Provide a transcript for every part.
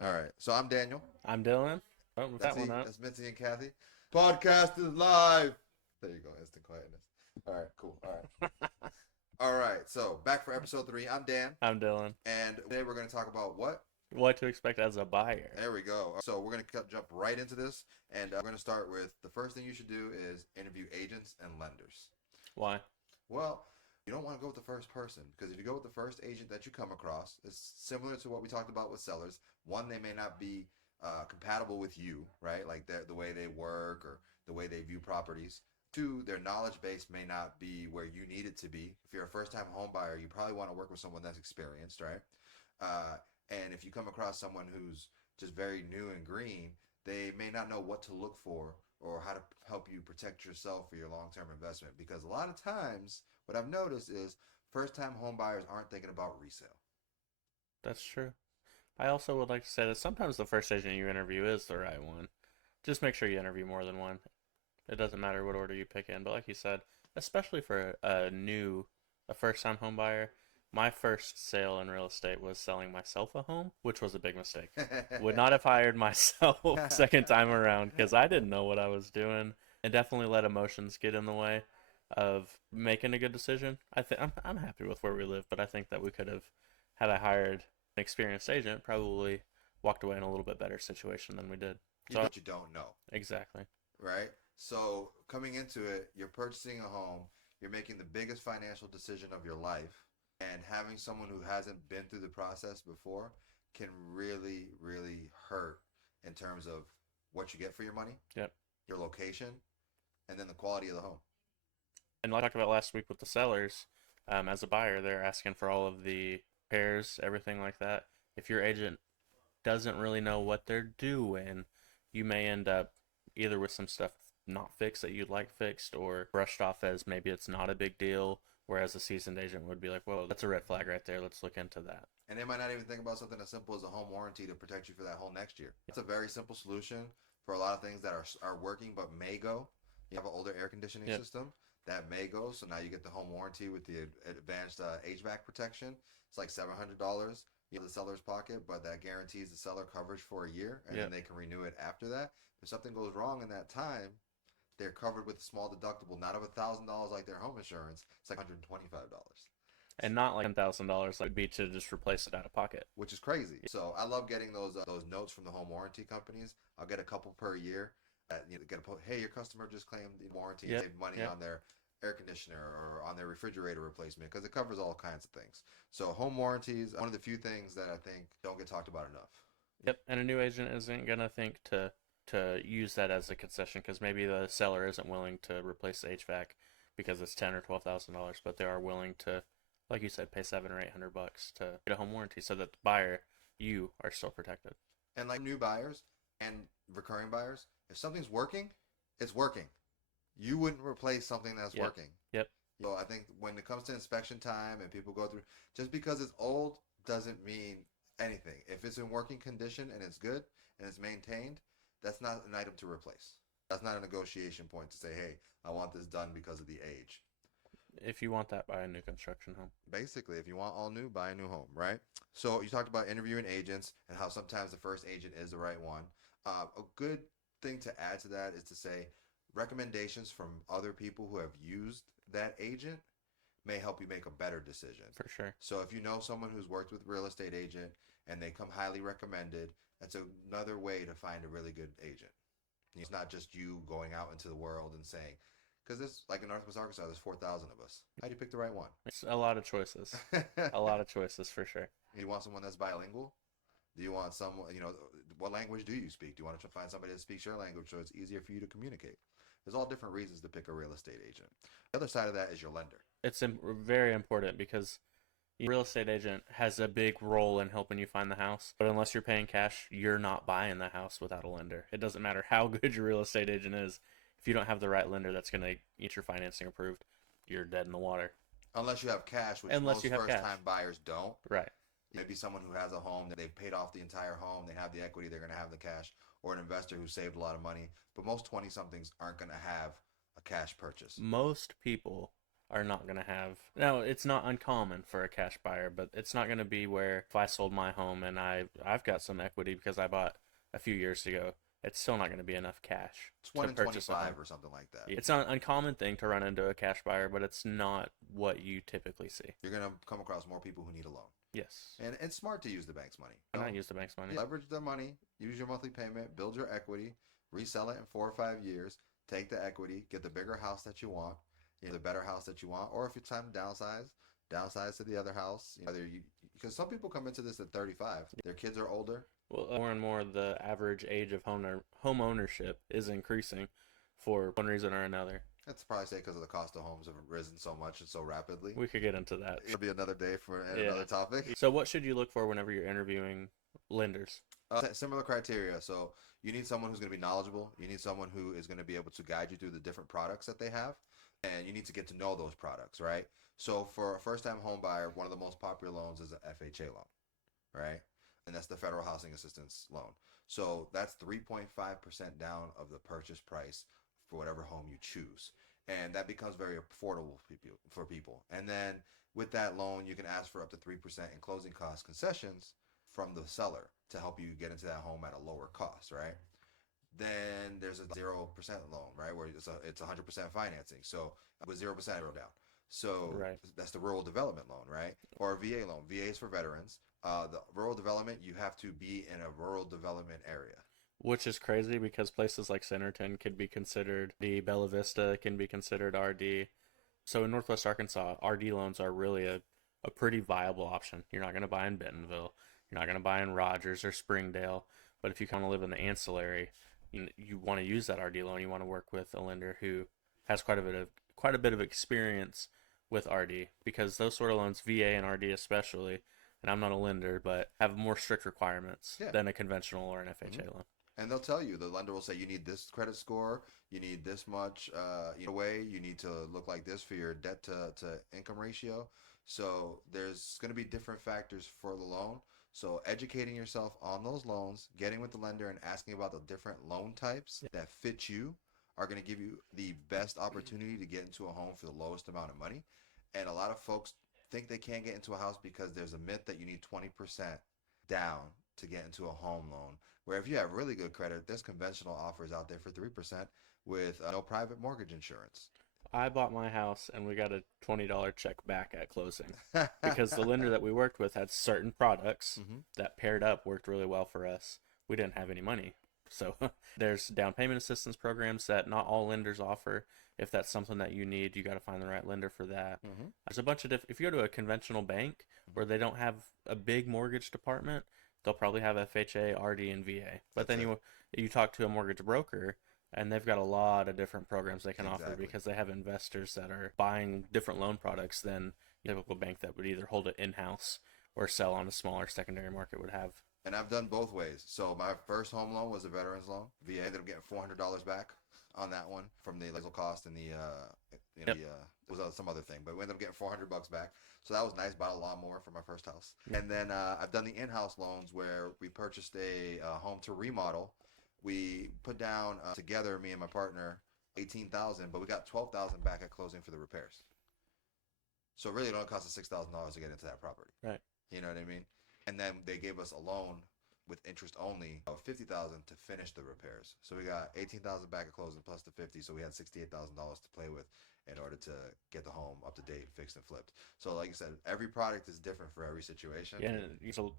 All right. So I'm Daniel. I'm Dylan. Oh, with that one up. That's Mincy and Kathy. Podcast is live. There you go. Instant quietness. All right. Cool. All right. All right. So back for episode 3. I'm Dan, I'm Dylan. and today we're going to talk about what? What to expect as a buyer? There we go. So we're going to jump right into this, and we're going to start with the first thing you should do is interview agents and lenders. Why? Well, you don't want to go with the first person because if you go with the first agent that you come across, it's similar to what we talked about with sellers. One, they may not be compatible with you, right? Like the way they work or the way they view properties. Two, their knowledge base may not be where you need it to be. If you're a first time home buyer, you probably want to work with someone that's experienced, right? And if you come across someone who's just very new and green, they may not know what to look for or how to help you protect yourself for your long-term investment. Because a lot of times, what I've noticed is first-time home buyers aren't thinking about resale. That's true. I also would like to say that sometimes the first agent you interview is the right one. Just make sure you interview more than one. It doesn't matter what order you pick in, but like you said, especially for a first-time home buyer, my first sale in real estate was selling myself a home, which was a big mistake. Would not have hired myself second time around because I didn't know what I was doing and definitely let emotions get in the way of making a good decision. I'm happy with where we live, but I think that we could have had I hired an experienced agent, probably walked away in a little bit better situation than we did. So You don't know, exactly. right? So coming into it, you're purchasing a home, you're making the biggest financial decision of your life, and having someone who hasn't been through the process before can really, really hurt in terms of what you get for your money, Yep. your location, and then the quality of the home. And like I talked about last week with the sellers, as a buyer, they're asking for all of the repairs, everything like that. If your agent doesn't really know what they're doing, you may end up either with some stuff not fixed that you'd like fixed or brushed off as maybe it's not a big deal, whereas a seasoned agent would be like, whoa, that's a red flag right there. Let's look into that. And they might not even think about something as simple as a home warranty to protect you for that whole next year. It's a very simple solution for a lot of things that are working but may go. You have an older air conditioning Yep. system that may go, so now you get the home warranty with the advanced HVAC protection. It's like $700. You have the seller's pocket, but that guarantees the seller coverage for a year, and then Yep. they can renew it after that. If something goes wrong in that time, they're covered with a small deductible, not of $1,000 like their home insurance. It's like $125. And not like $10,000 like be to just replace it out of pocket. Which is crazy. So I love getting those notes from the home warranty companies. I'll get a couple per year. Hey, your customer just claimed the warranty and Yep. saved money Yep. on their air conditioner or on their refrigerator replacement because it covers all kinds of things. So home warranties, one of the few things that I think don't get talked about enough. Yep, and a new agent isn't gonna think to use that as a concession because maybe the seller isn't willing to replace the HVAC because it's $10 or $12,000, but they are willing to, like you said, pay $700 or $800 to get a home warranty so that the buyer, you, are still protected. And like new buyers and recurring buyers, if something's working, it's working. You wouldn't replace something that's Yep, working. yep, So I think when it comes to inspection time and people go through, just because it's old doesn't mean anything. If it's in working condition and it's good and it's maintained, that's not an item to replace. That's not a negotiation point to say, hey, I want this done because of the age. if you want that, buy a new construction home. Basically, if you want all new, buy a new home, right? So you talked about interviewing agents and how sometimes the first agent is the right one. A good thing to add to that is to say recommendations from other people who have used that agent may help you make a better decision. For sure. So if you know someone who's worked with a real estate agent and they come highly recommended, that's another way to find a really good agent. It's not just you going out into the world and saying, because this, like in Northwest Arkansas, there's 4,000 of us. How do you pick the right one? It's a lot of choices. A lot of choices for sure. You want someone that's bilingual? Do you want someone, what language do you speak? Do you want to find somebody that speaks your language so it's easier for you to communicate? There's all different reasons to pick a real estate agent. The other side of that is your lender. It's very important because your real estate agent has a big role in helping you find the house. But unless you're paying cash, you're not buying the house without a lender. It doesn't matter how good your real estate agent is. If you don't have the right lender that's going to get your financing approved, you're dead in the water. Unless you have cash, which Unless most you have first cash. time buyers don't. Right. Maybe someone who has a home that they've paid off the entire home, they have the equity, they're going to have the cash, or an investor who saved a lot of money. But most 20 somethings aren't going to have a cash purchase. Most people are not going to have. Now, it's not uncommon for a cash buyer, but it's not going to be where if I sold my home and I've got some equity because I bought a few years ago, it's still not going to be enough cash It's to one in purchase a home. 25 or something like that. It's not an uncommon thing to run into a cash buyer, but it's not what you typically see. You're gonna come across more people who need a loan, Yes. and it's smart to use the bank's money. Why not use the bank's money? Leverage their money, use your monthly payment, build your equity, resell it in 4 or 5 years, take the equity, get the bigger house that you want, the better house that you want, or if it's time to downsize to the other house. Whether you, because some people come into this at 35, their kids are older. Well, more and more the average age of home ownership is increasing for one reason or another. That's probably say because of the cost of homes have risen so much and so rapidly. We could get into that. It'll be another day for another topic. So what should you look for whenever you're interviewing lenders? Similar criteria. So you need someone who's going to be knowledgeable. You need someone who is going to be able to guide you through the different products that they have. And you need to get to know those products, right? So for a first-time home buyer, one of the most popular loans is an FHA loan, right? And that's the Federal Housing Assistance Loan. So that's 3.5% down of the purchase price for whatever home you choose. And that becomes very affordable for people. And then with that loan, you can ask for up to 3% in closing cost concessions from the seller to help you get into that home at a lower cost, right? Then there's a 0% loan, right, where it's 100% financing. So with 0% down. So that's the rural development loan, right? Or a VA loan. VA is for veterans. The rural development, you have to be in a rural development area. Which is crazy because places like Centerton could be considered the Bella Vista can be considered RD. So in Northwest Arkansas, RD loans are really a pretty viable option. You're not going to buy in Bentonville. You're not going to buy in Rogers or Springdale. But if you kind of live in the ancillary, you want to use that RD loan. You want to work with a lender who has quite a bit of experience with RD, because those sort of loans, VA and RD especially, and I'm not a lender, but have more strict requirements than a conventional or an FHA loan. And they'll tell you, the lender will say, you need this credit score, you need this much you need to look like this for your debt to income ratio. So there's going to be different factors for the loan. So educating yourself on those loans, getting with the lender and asking about the different loan types that fit you are going to give you the best opportunity to get into a home for the lowest amount of money. And a lot of folks think they can't get into a house because there's a myth that you need 20% down to get into a home loan. Where if you have really good credit, there's conventional offers out there for 3% with no private mortgage insurance. I bought my house and we got a $20 check back at closing because the lender that we worked with had certain products that paired up worked really well for us. We didn't have any money. So there's down payment assistance programs that not all lenders offer. If that's something that you need, you got to find the right lender for that. There's a bunch of if you go to a conventional bank where they don't have a big mortgage department, they'll probably have FHA, RD, and VA. But then you talk to a mortgage broker, and they've got a lot of different programs they can offer because they have investors that are buying different loan products than a typical bank that would either hold it in-house or sell on a smaller secondary market would have. And I've done both ways. So my first home loan was a veterans loan. VA ended up getting $400 back on that one from the legal cost and it was some other thing, but we ended up getting $400 back. So that was nice. Bought a lawnmower for my first house. And then I've done the in-house loans where we purchased a home to remodel. We put down together, me and my partner, $18,000, but we got $12,000 back at closing for the repairs. So really, it only cost us $6,000 to get into that property. Right. You know what I mean? And then they gave us a loan with interest only of $50,000 to finish the repairs. So we got $18,000 back at closing plus the $50,000, so we had $68,000 to play with in order to get the home up to date, fixed and flipped. So like I said, every product is different for every situation. Yeah, so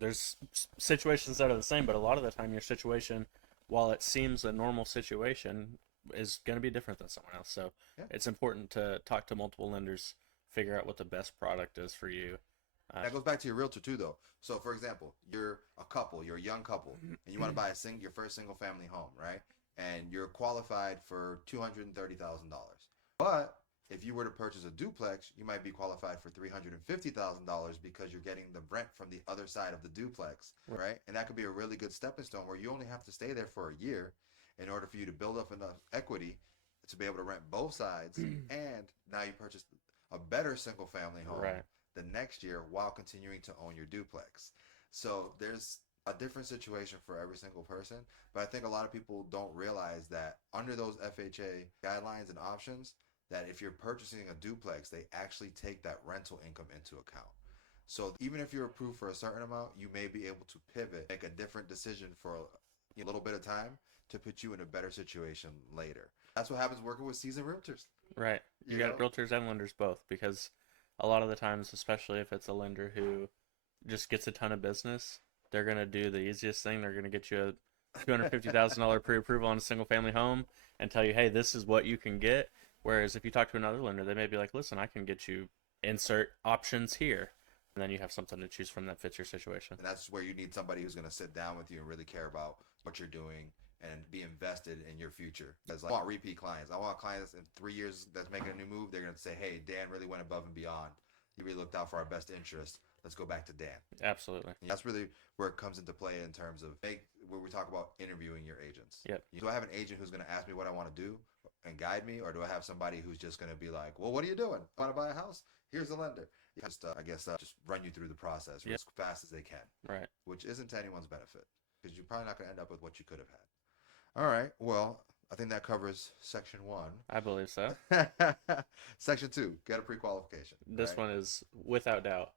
there's situations that are the same, but a lot of the time your situation, while it seems a normal situation, is going to be different than someone else. So it's important to talk to multiple lenders, figure out what the best product is for you. That goes back to your realtor too, though. So, for example, you're a couple, you're a young couple, and you want to buy your first single family home, right? And you're qualified for $230,000. But if you were to purchase a duplex, you might be qualified for $350,000 because you're getting the rent from the other side of the duplex, right? And that could be a really good stepping stone where you only have to stay there for a year in order for you to build up enough equity to be able to rent both sides. And now you purchase a better single family home the next year while continuing to own your duplex. So there's a different situation for every single person, but I think a lot of people don't realize that under those FHA guidelines and options, that if you're purchasing a duplex, they actually take that rental income into account. So even if you're approved for a certain amount, you may be able to pivot, make a different decision for a little bit of time to put you in a better situation later. That's what happens working with seasoned realtors. Right. You got realtors and lenders both, because a lot of the times, especially if it's a lender who just gets a ton of business, they're going to do the easiest thing. They're going to get you a $250,000 pre-approval on a single family home and tell you, hey, this is what you can get. Whereas if you talk to another lender, they may be like, listen, I can get you insert options here. And then you have something to choose from that fits your situation. And that's where you need somebody who's going to sit down with you and really care about what you're doing and be invested in your future. Because I want repeat clients. I want clients in 3 years that's making a new move. They're going to say, hey, Dan really went above and beyond. He really looked out for our best interest. Let's go back to Dan. Absolutely. And that's really where it comes into play in terms of where we talk about interviewing your agents. Yep. Do I have an agent who's going to ask me what I want to do and guide me? Or do I have somebody who's just going to be like, well, what are you doing? Want to buy a house? Here's a lender. Just, just run you through the process as fast as they can. Right. Which isn't to anyone's benefit, because you're probably not going to end up with what you could have had. All right. Well, I think that covers section 1. I believe so. Section 2, get a pre-qualification. This one is without doubt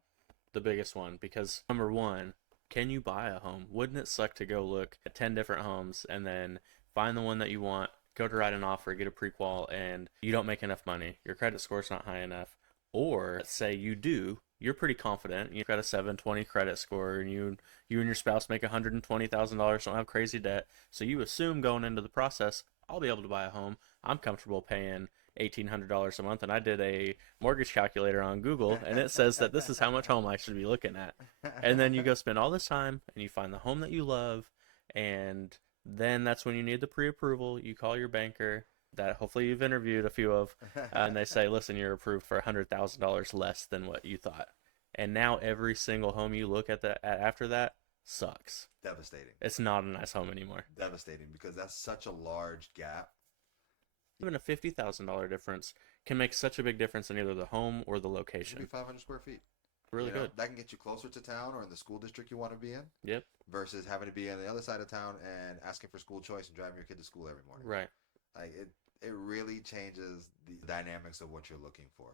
the biggest one, because number one, can you buy a home? Wouldn't it suck to go look at 10 different homes and then find the one that you want, go to write an offer, get a pre-qual, and you don't make enough money? Your credit score's not high enough. Or let's say you do, you're pretty confident, you've got a 720 credit score, and you and your spouse make $120,000, don't have crazy debt, so you assume going into the process, I'll be able to buy a home. I'm comfortable paying $1,800 a month, and I did a mortgage calculator on Google, and it says that this is how much home I should be looking at. And then you go spend all this time, and you find the home that you love, and then that's when you need the pre-approval. You call your banker that hopefully you've interviewed a few of, and they say, listen, you're approved for $100,000 less than what you thought. And now every single home you look at after that sucks. Devastating. It's not a nice home anymore. Devastating, because that's such a large gap. Even a $50,000 difference can make such a big difference in either the home or the location. It could be 500 square feet. Really good. That can get you closer to town or in the school district you want to be in. Yep. Versus having to be on the other side of town and asking for school choice and driving your kid to school every morning. Right. Like it really changes the dynamics of what you're looking for.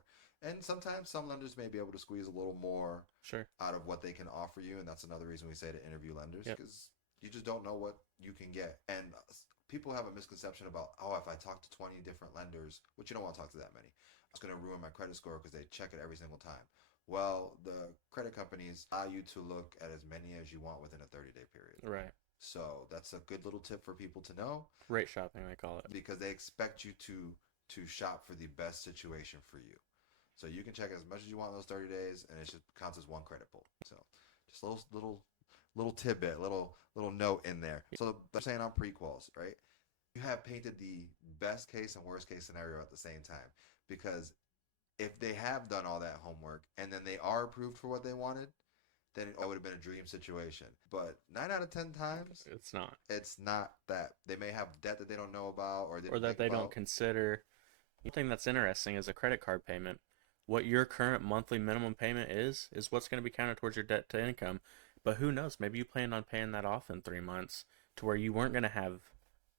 And sometimes some lenders may be able to squeeze a little more out of what they can offer you. And that's another reason we say to interview lenders, because you just don't know what you can get. And people have a misconception about, if I talk to 20 different lenders, which you don't want to talk to that many, it's going to ruin my credit score because they check it every single time. Well, the credit companies allow you to look at as many as you want within a 30-day period. Right. So that's a good little tip for people to know. Rate shopping, they call it. Because they expect you to shop for the best situation for you. So you can check as much as you want in those 30 days, and it just counts as one credit pull. So just a little tidbit, little note in there. So they're saying on pre-quals, right? You have painted the best case and worst case scenario at the same time, because if they have done all that homework and then they are approved for what they wanted, then it would have been a dream situation. But 9 out of 10 times, it's not. It's not that. They may have debt that they don't know about, or that they don't consider. One thing that's interesting is a credit card payment. What your current monthly minimum payment is what's going to be counted towards your debt to income. But who knows? Maybe you planned on paying that off in 3 months to where you weren't going to have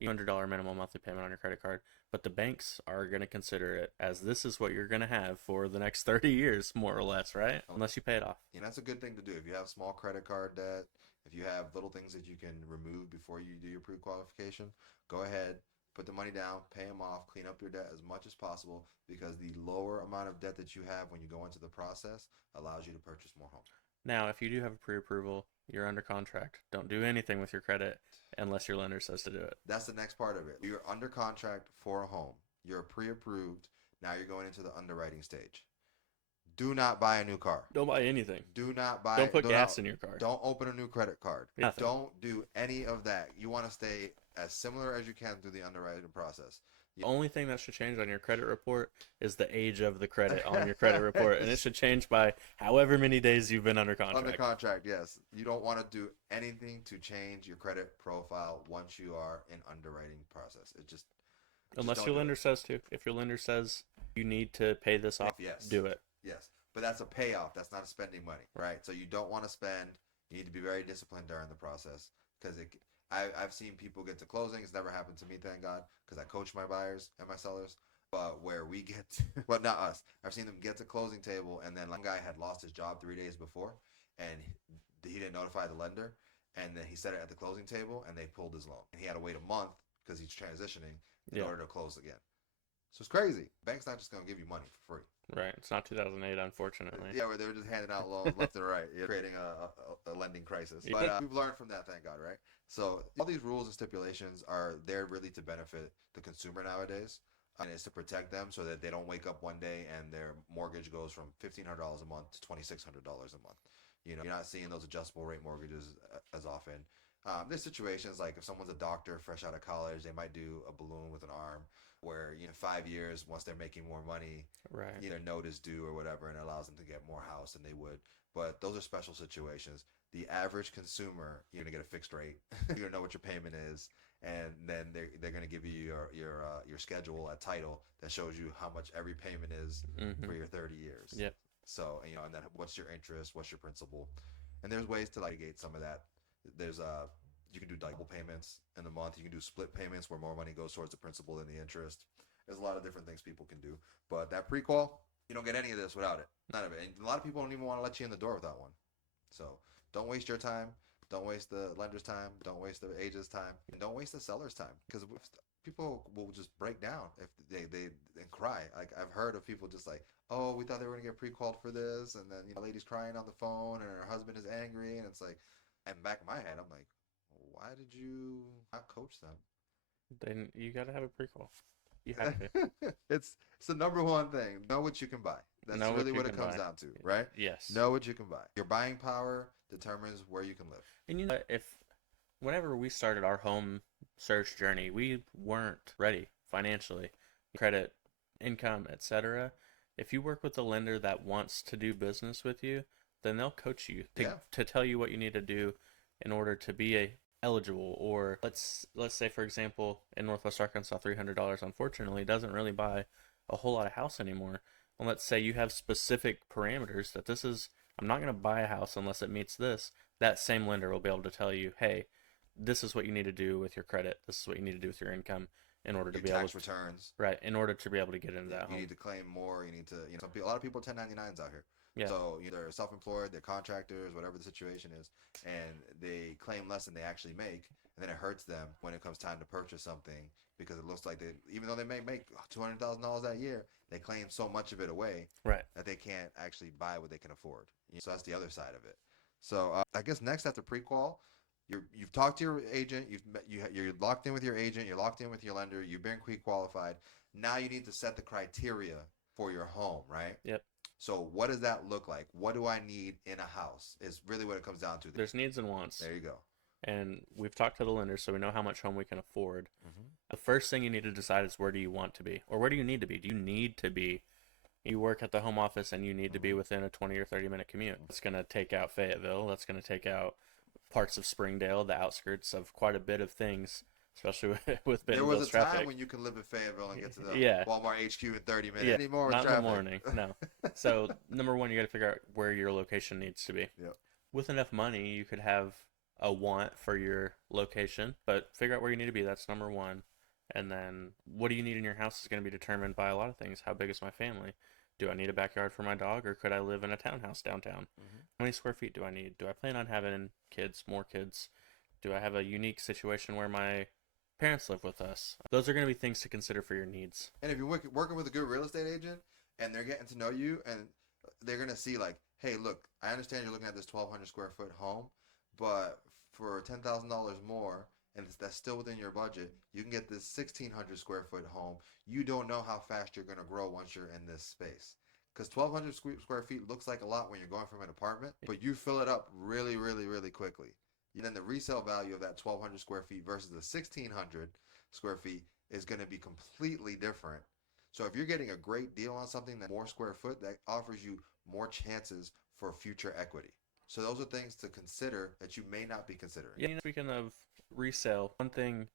a $100 minimum monthly payment on your credit card. But the banks are going to consider it as this is what you're going to have for the next 30 years, more or less, right? Unless you pay it off. And that's a good thing to do. If you have small credit card debt, if you have little things that you can remove before you do your pre-qualification, go ahead, put the money down, pay them off, clean up your debt as much as possible, because the lower amount of debt that you have when you go into the process allows you to purchase more homes. Now, if you do have a pre-approval, you're under contract. Don't do anything with your credit unless your lender says to do it. That's the next part of it. You're under contract for a home. You're pre-approved. Now you're going into the underwriting stage. Do not buy a new car. Don't buy anything. Do not buy. Don't put gas in your car. Don't open a new credit card. Nothing. Don't do any of that. You want to stay as similar as you can through the underwriting process. The only thing that should change on your credit report is the age of the credit on your credit report, and it should change by however many days you've been under contract. Under contract, yes. You don't want to do anything to change your credit profile once you are in underwriting process. Unless your lender says to. If your lender says you need to pay this off, do it. Yes, but that's a payoff. That's not spending money, right? So you don't want to spend. You need to be very disciplined during the process, because I've seen people get to closing. It's never happened to me, thank God, because I coach my buyers and my sellers. But where we get to, well, not us. I've seen them get to closing table, and then one guy had lost his job 3 days before, and he didn't notify the lender, and then he said it at the closing table, and they pulled his loan, and he had to wait a month because he's transitioning in Yeah. order to close again. So it's crazy. Bank's not just gonna give you money for free. Right. It's not 2008, unfortunately. Yeah, where they were just handing out loans left and right, creating a lending crisis. Yeah. But we've learned from that, thank God, right? So all these rules and stipulations are there really to benefit the consumer nowadays, and it's to protect them so that they don't wake up one day and their mortgage goes from $1,500 a month to $2,600 a month. You know, you're not seeing those adjustable rate mortgages as often. There's situations like if someone's a doctor fresh out of college, they might do a balloon with an arm where, 5 years, once they're making more money, Right. either note is due or whatever, and it allows them to get more house than they would. But those are special situations. The average consumer, you're gonna get a fixed rate. You're gonna know what your payment is, and then they're gonna give you your schedule at title that shows you how much every payment is for your 30 years. Yep. So and then what's your interest, what's your principal, and there's ways to mitigate some of that. There's you can do double payments in the month. You can do split payments where more money goes towards the principal than the interest. There's a lot of different things people can do. But that pre-qual, you don't get any of this without it. None of it. And a lot of people don't even want to let you in the door without one. So don't waste your time. Don't waste the lender's time. Don't waste the agent's time. And don't waste the seller's time. Because people will just break down if they and cry. Like I've heard of people just like, oh, we thought they were going to get pre-qualified for this. And then, lady's crying on the phone and her husband is angry. And it's like, and back in my head, I'm like, why did you not coach them? Then you got to have a prequel. You have to. It's the number one thing. Know what you can buy. That's Know really what what you it can comes buy. down to, right? Yes. Know what you can buy. Your buying power determines where you can live. And whenever we started our home search journey, we weren't ready financially, credit, income, etc. If you work with a lender that wants to do business with you, then they'll coach you to tell you what you need to do in order to be eligible. Or let's say, for example, in Northwest Arkansas, $300 unfortunately doesn't really buy a whole lot of house anymore. And let's say you have specific parameters that I'm not going to buy a house unless it meets this. That same lender will be able to tell you, hey, this is what you need to do with your credit. This is what you need to do with your income in order to be tax able to, returns. right, in order to be able to get into that You home. need to claim more. You need to, a lot of people are 1099s out here. Yeah. So they're self-employed, they're contractors, whatever the situation is, and they claim less than they actually make, and then it hurts them when it comes time to purchase something because it looks like even though they may make $200,000 that year, they claim so much of it away Right. that they can't actually buy what they can afford. So that's the other side of it. So I guess next after pre-qual, you've talked to your agent, you're locked in with your agent, you're locked in with your lender, you've been pre-qualified. Now you need to set the criteria for your home, right? Yep. So what does that look like? What do I need in a house is really what it comes down to. There's needs and wants. There you go. And we've talked to the lender, so we know how much home we can afford. Mm-hmm. The first thing you need to decide is where do you want to be, or where do you need to be? Do you need to be? You work at the home office and you need to be within a 20 or 30 minute commute. That's going to take out Fayetteville. That's going to take out parts of Springdale, the outskirts of quite a bit of things, especially with There was a traffic. time when you could live in Fayetteville and get to the Walmart HQ in 30 minutes. Yeah, Anymore with not traffic. in the morning, no. So number one, you got to figure out where your location needs to be. Yep. With enough money, you could have a want for your location, but figure out where you need to be. That's number one. And then what do you need in your house is going to be determined by a lot of things. How big is my family? Do I need a backyard for my dog, or could I live in a townhouse downtown? Mm-hmm. How many square feet do I need? Do I plan on having kids, more kids? Do I have a unique situation where my parents live with us? Those are going to be things to consider for your needs. And if you're working with a good real estate agent and they're getting to know you and they're going to see like, hey, look, I understand you're looking at this 1,200 square foot home, but for $10,000 more, and that's still within your budget, you can get this 1,600 square foot home. You don't know how fast you're going to grow once you're in this space. Because 1,200 square feet looks like a lot when you're going from an apartment, but you fill it up really, really, really quickly. And then the resale value of that 1,200 square feet versus the 1,600 square feet is going to be completely different. So if you're getting a great deal on something that more square foot, that offers you more chances for future equity. So those are things to consider that you may not be considering. Yeah, speaking of resale, one thing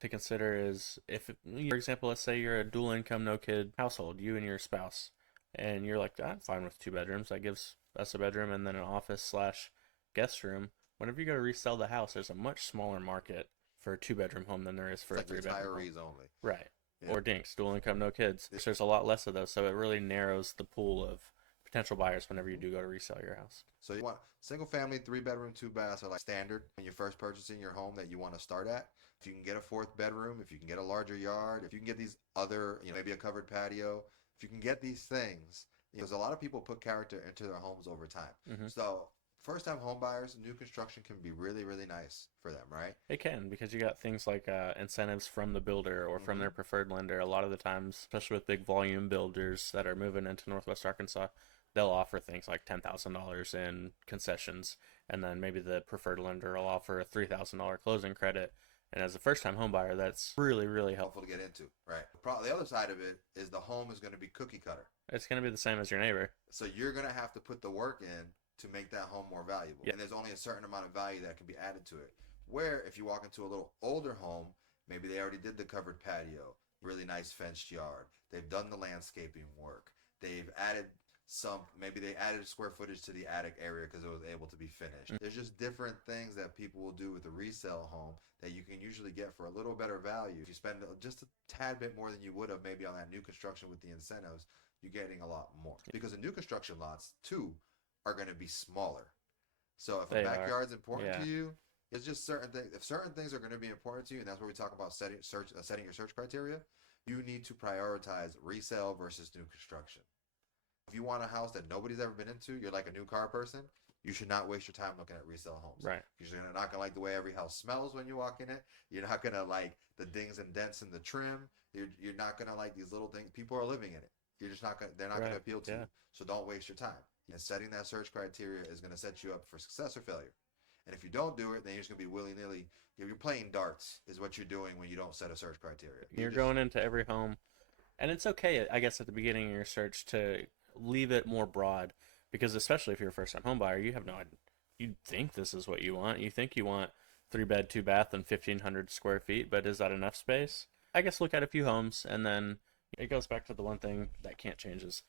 to consider is if, for example, let's say you're a dual income, no kid household, you and your spouse, and you're like, I'm fine with 2 bedrooms. That gives us a bedroom and then an office / guest room. Whenever you go to resell the house, there's a much smaller market for a 2-bedroom home than there is for It's a like 3-bedroom home. retirees only. Right. Yeah. or dinks, dual income, no kids. There's a lot less of those, so it really narrows the pool of potential buyers whenever you do go to resell your house. So you want single family, 3 bedroom, 2 baths are like standard when you're first purchasing your home that you want to start at. If you can get a fourth bedroom, if you can get a larger yard, if you can get these other, maybe a covered patio, if you can get these things, because a lot of people put character into their homes over time. Mm-hmm. So first time home buyers, new construction can be really, really nice for them, right? It can, because you got things like incentives from the builder or from their preferred lender. A lot of the times, especially with big volume builders that are moving into Northwest Arkansas, they'll offer things like $10,000 in concessions, and then maybe the preferred lender will offer a $3,000 closing credit. And as a first-time home buyer, that's really, really helpful. Helpful to get into, right? The other side of it is the home is going to be cookie cutter. It's going to be the same as your neighbor. So you're going to have to put the work in to make that home more valuable. Yep. And there's only a certain amount of value that can be added to it. Where if you walk into a little older home, maybe they already did the covered patio, really nice fenced yard. They've done the landscaping work. They've added maybe they added square footage to the attic area because it was able to be finished. There's just different things that people will do with a resale home that you can usually get for a little better value. If you spend just a tad bit more than you would have maybe on that new construction with the incentives, you're getting a lot more. Because the new construction lots, too, are going to be smaller. So if a backyard's important to you, it's just certain things. If certain things are going to be important to you, and that's where we talk about setting your search criteria, you need to prioritize resale versus new construction. If you want a house that nobody's ever been into, you're like a new car person, you should not waste your time looking at resale homes. Right. You're not going to like the way every house smells when you walk in it. You're not going to like the dings and dents in the trim. You're not going to like these little things. People are living in it. You're just not going. They're not going to appeal to you. So don't waste your time. And setting that search criteria is going to set you up for success or failure. And if you don't do it, then you're just going to be willy-nilly. You're playing darts is what you're doing when you don't set a search criteria. You're going into every home. And it's okay, I guess, at the beginning of your search to leave it more broad, because especially if you're a first-time home buyer, you have no idea. You think this is what you want. You think you want 3-bed, 2-bath, and 1,500 square feet, but is that enough space? I guess look at a few homes, and then it goes back to the one thing that can't change is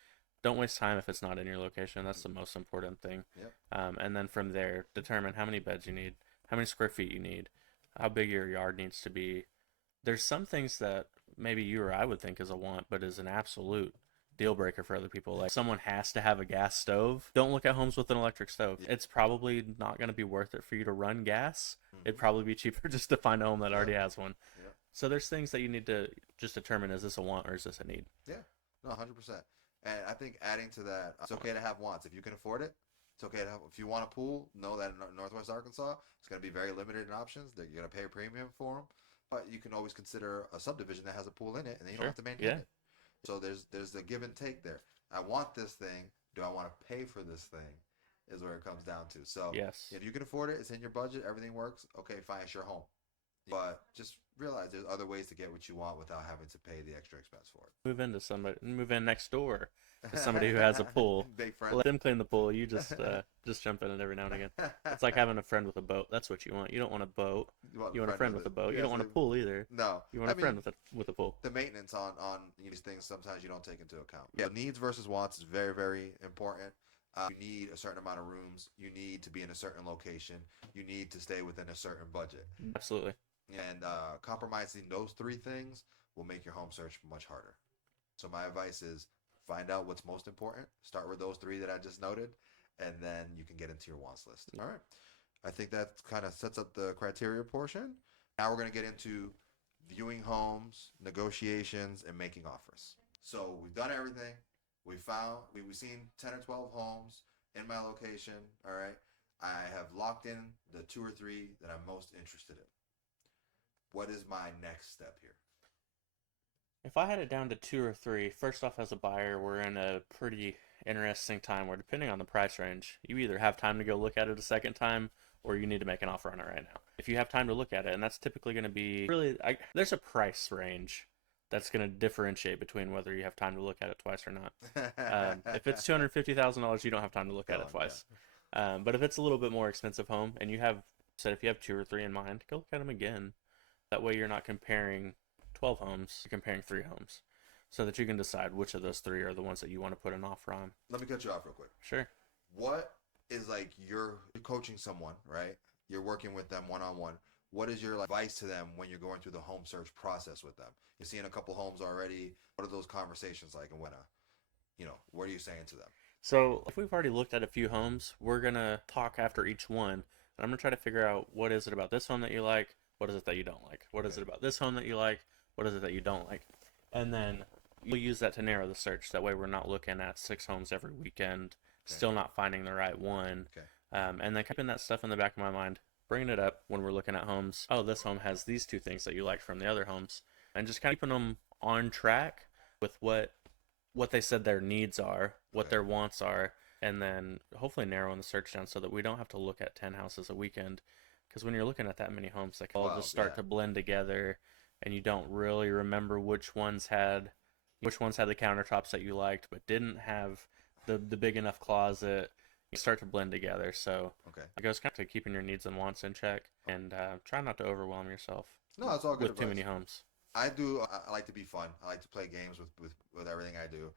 don't waste time if it's not in your location. That's the most important thing. Yep. And then from there, determine how many beds you need, how many square feet you need, how big your yard needs to be. There's some things that maybe you or I would think is a want, but is an absolute deal breaker for other people. Like someone has to have a gas stove. Don't look at homes with an electric stove. It's probably not going to be worth it for you to run gas. It'd probably be cheaper just to find a home that already has one. Yep. So there's things that you need to just determine, is this a want or is this a need? Yeah, no, 100%. And I think adding to that, it's okay to have wants. If you can afford it, it's okay to have. If you want a pool, know that in Northwest Arkansas, it's going to be very limited in options. You're going to pay a premium for them. But you can always consider a subdivision that has a pool in it, and then you don't have to maintain it. So there's a give and take there. I want this thing. Do I want to pay for this thing? Is where it comes down to. So if you can afford it, it's in your budget, everything works. Okay, fine, it's your home. But just realize there's other ways to get what you want without having to pay the extra expense for it. Move in next door to somebody who has a pool. Let them clean the pool. You just jump in it every now and again. It's like having a friend with a boat. That's what you want. You don't want a boat. You want a friend with a boat. You don't want a pool either. No. You want a friend with a pool. The maintenance on these things sometimes you don't take into account. Yeah, needs versus wants is very, very important. You need a certain amount of rooms. You need to be in a certain location. You need to stay within a certain budget. Absolutely. And compromising those three things will make your home search much harder. So my advice is find out what's most important. Start with those three that I just noted, and then you can get into your wants list. All right. I think that kind of sets up the criteria portion. Now we're going to get into viewing homes, negotiations, and making offers. So we've done everything. We've seen 10 or 12 homes in my location. All right. I have locked in the 2 or 3 that I'm most interested in. What is my next step here? If I had it down to 2 or 3, first off, as a buyer, we're in a pretty interesting time where, depending on the price range, you either have time to go look at it a second time or you need to make an offer on it right now. If you have time to look at it, and that's typically going to be there's a price range that's going to differentiate between whether you have time to look at it twice or not. If it's $250,000, you don't have time to look at it twice. But if it's a little bit more expensive home, and if you have 2 or 3 in mind, go look at them again. That way you're not comparing 12 homes, you're comparing 3 homes, so that you can decide which of those 3 are the ones that you want to put an offer on. Let me cut you off real quick. Sure. What is, like, you're coaching someone, right? You're working with them one-on-one. what is your advice to them when you're going through the home search process with them? You're seeing a couple homes already. What are those conversations like? And what are you saying to them? So if we've already looked at a few homes, we're gonna talk after each one, and I'm gonna try to figure out what is it about this home that you like, what is it that you don't like, what is Okay. it about this home that you like, what is it that you don't like, and then we'll use that to narrow the search. That way, we're not looking at 6 homes every weekend, Okay. still not finding the right one, Okay. and then keeping that stuff in the back of my mind, bringing it up when we're looking at homes. Oh, this home has these two things that you like from the other homes, and just kind of keeping them on track with what they said their needs are, what Okay. their wants are, and then hopefully narrowing the search down so that we don't have to look at 10 houses a weekend. Because when you're looking at that many homes, they can all Well, just start yeah. to blend together, and you don't really remember which ones had the countertops that you liked, but didn't have the big enough closet. You start to blend together. So Okay. it goes kind of to keeping your needs and wants in check, and try not to overwhelm yourself No, it's all good with too advice. many homes. I do. I like to be fun. I like to play games with everything I do.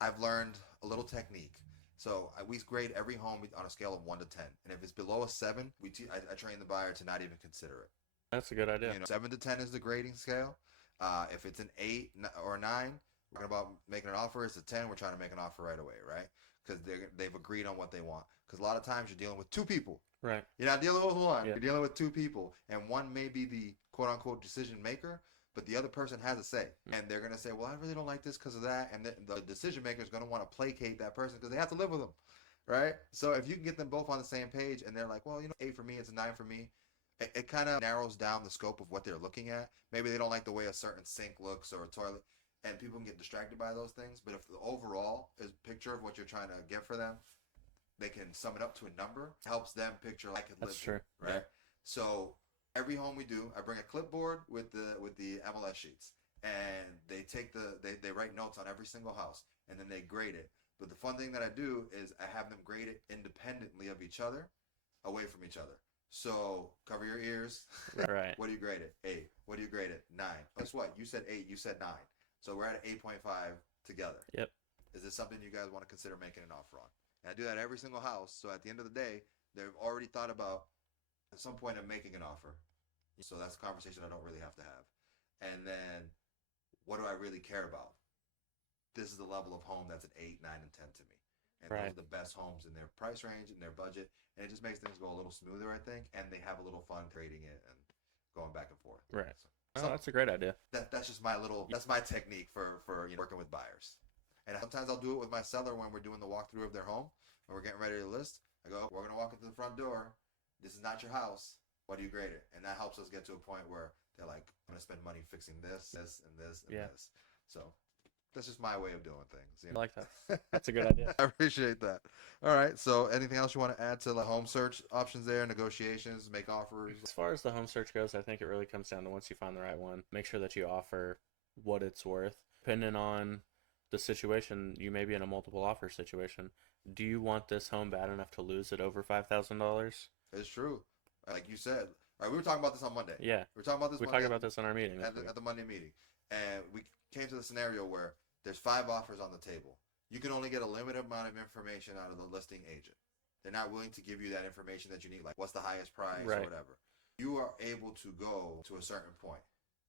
I've learned a little technique. So we grade every home on a scale of 1 to 10, and if it's below a 7, I train the buyer to not even consider it. That's a good idea. 7 to 10 is the grading scale. If it's an 8 or 9, we're talking about making an offer. It's a 10. We're trying to make an offer right away, right? Because they've agreed on what they want. Because a lot of times you're dealing with two people. Right. You're not dealing with one. Yeah. You're dealing with two people, and one may be the quote unquote decision maker, but the other person has a say, and they're gonna say, "Well, I really don't like this because of that," and the decision maker is gonna want to placate that person because they have to live with them, right? So if you can get them both on the same page, and they're like, "Well, 8 for me, it's a 9 for me," it kind of narrows down the scope of what they're looking at. Maybe they don't like the way a certain sink looks or a toilet, and people can get distracted by those things. But if the overall is picture of what you're trying to get for them, they can sum it up to a number. Helps them picture like it That's lives true. there, right? Yeah. So every home we do, I bring a clipboard with the MLS sheets, and they write notes on every single house, and then they grade it. But the fun thing that I do is I have them grade it independently of each other, away from each other. So cover your ears. Right. What do you grade it? 8. What do you grade it? 9. Guess what? You said 8. You said 9. So we're at an 8.5 together. Yep. Is this something you guys want to consider making an offer on? And I do that every single house. So at the end of the day, they've already thought about at some point of making an offer. So that's a conversation I don't really have to have. And then what do I really care about? This is the level of home that's an 8, 9, and 10 to me. And Right. those are the best homes in their price range and their budget. And it just makes things go a little smoother, I think. And they have a little fun trading it and going back and forth. Right. So Oh, that's a great idea. that's just that's my technique for working with buyers. And sometimes I'll do it with my seller when we're doing the walkthrough of their home, when we're getting ready to list. I go, we're gonna walk into the front door. This is not your house. What do you grade it? And that helps us get to a point where they're like, I'm gonna spend money fixing this, this, and this, and Yeah. this. So that's just my way of doing things. I like that. That's a good idea. I appreciate that. All right. So anything else you want to add to the home search options there? Negotiations, make offers. As far as the home search goes, I think it really comes down to once you find the right one, make sure that you offer what it's worth. Depending on the situation, you may be in a multiple offer situation. Do you want this home bad enough to lose it over $5,000? It's true. Like you said. All right. We were talking about this on Monday. Yeah. We were talking about this. We Monday talked about this in our meeting. at the Monday meeting, and we came to the scenario where there's 5 offers on the table. You can only get a limited amount of information out of the listing agent. They're not willing to give you that information that you need, like what's the highest price Right. or whatever. You are able to go to a certain point.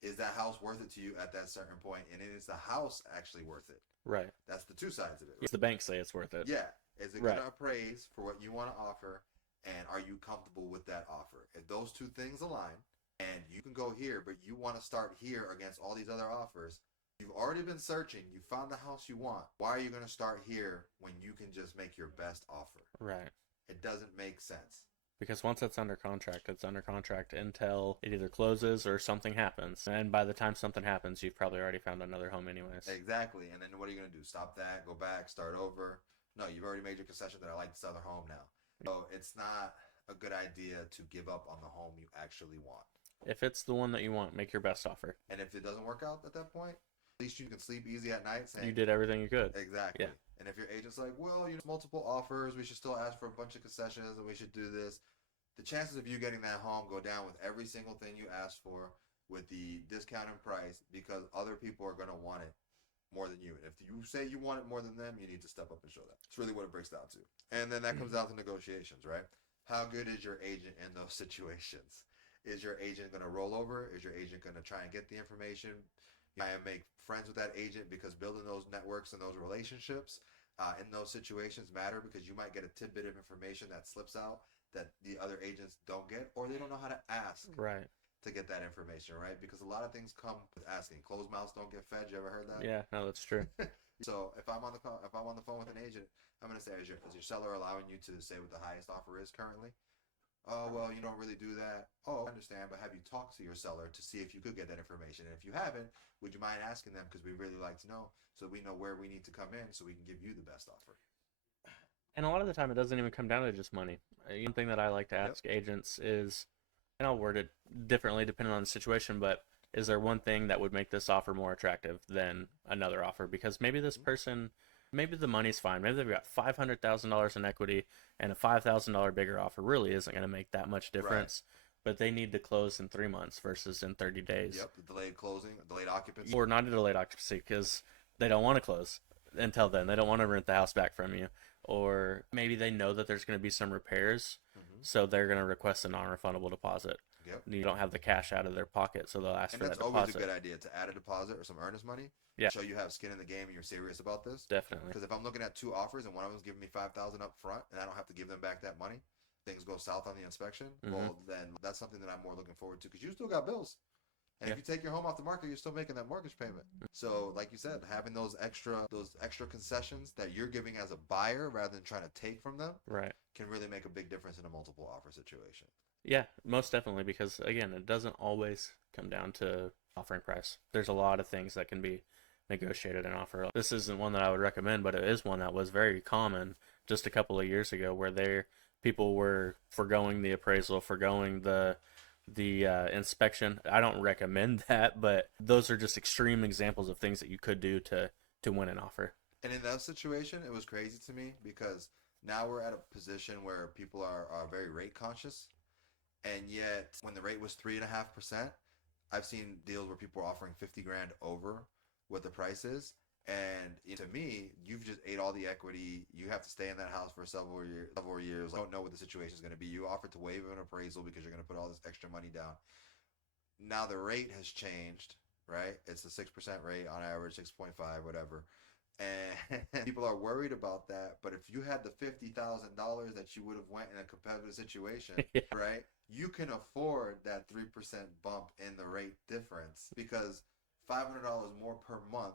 Is that house worth it to you at that certain point? And is the house actually worth it? Right. That's the two sides of it. Does the bank say it's worth it? Yeah. Is it Right. going to appraise for what you want to offer? And are you comfortable with that offer? If those two things align, and you can go here, but you want to start here against all these other offers, you've already been searching, you found the house you want. Why are you going to start here when you can just make your best offer? Right. It doesn't make sense. Because once it's under contract until it either closes or something happens. And by the time something happens, you've probably already found another home anyways. Exactly. And then what are you going to do? Stop that, go back, start over? No, you've already made your concession that I like this other home now. So it's not a good idea to give up on the home you actually want. If it's the one that you want, make your best offer. And if it doesn't work out at that point, at least you can sleep easy at night saying, You did everything you could. exactly. Yeah. And if your agent's like, well, multiple offers, we should still ask for a bunch of concessions and we should do this, the chances of you getting that home go down with every single thing you asked for with the discounted price because other people are going to want it more than you. And if you say you want it more than them, you need to step up and show that. It's really what it breaks down to. And then that comes down to negotiations, right? how good is your agent in those situations? Is your agent going to roll over? Is your agent going to try and get the information? Try and make friends with that agent, because building those networks and those relationships in those situations matter, because you might get a tidbit of information that slips out that the other agents don't get, or they don't know how to ask Right. to get that information, right? Because a lot of things come with asking. Closed mouths don't get fed. You ever heard that? Yeah, no, that's true. So if I'm on the call, if I'm on the phone with an agent, I'm gonna say, is your seller allowing you to say what the highest offer is currently? Oh, well, you don't really do that. Oh, I understand, but have you talked to your seller to see if you could get that information? And if you haven't, would you mind asking them? Because we really like to know, so we know where we need to come in, so we can give you the best offer. And a lot of the time, it doesn't even come down to just money. One thing that I like to Yep. ask agents is, and I'll word it differently depending on the situation, but is there one thing that would make this offer more attractive than another offer? Because maybe this person, maybe the money's fine. Maybe they've got $500,000 in equity, and a $5,000 bigger offer really isn't going to make that much difference. But they need to close in 3 months versus in 30 days. Yep, the delayed closing, delayed occupancy. Or not a delayed occupancy because they don't want to close until then. They don't want to rent the house back from you. Or maybe they know that there's going to be some repairs, so they're going to request a non-refundable deposit. Yep. You don't have the cash out of their pocket, so they'll ask And for that's that always deposit. a good idea, to add a deposit or some earnest money. Yeah. Show you have skin in the game and you're serious about this. Definitely. Because if I'm looking at two offers and one of them's giving me $5,000 up front and I don't have to give them back that money, things go south on the inspection. Well, then that's something that I'm more looking forward to, because you still got bills. And if you take your home off the market, you're still making that mortgage payment. So, like you said, having those extra concessions that you're giving as a buyer rather than trying to take from them, Right. can really make a big difference in a multiple offer situation. Yeah, most definitely, because again, it doesn't always come down to offering price. There's a lot of things that can be negotiated in offer. This isn't one that I would recommend, but it is one that was very common just a couple of years ago, where people were foregoing the appraisal, foregoing the inspection. I don't recommend that, but those are just extreme examples of things that you could do to win an offer. And in that situation, it was crazy to me, because now we're at a position where people are very rate conscious. And yet, when the rate was 3.5%, I've seen deals where people are offering 50 grand over what the price is. And to me, you've just ate all the equity. You have to stay in that house for several years. I don't know what the situation is going to be. You offered to waive an appraisal because you're going to put all this extra money down. Now the rate has changed, right? It's a 6% rate on average, 6.5, whatever. And people are worried about that. But if you had the $50,000 that you would have went in a competitive situation, Yeah. right? You can afford that 3% bump in the rate difference, because $500 more per month